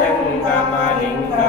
జంగమలింగా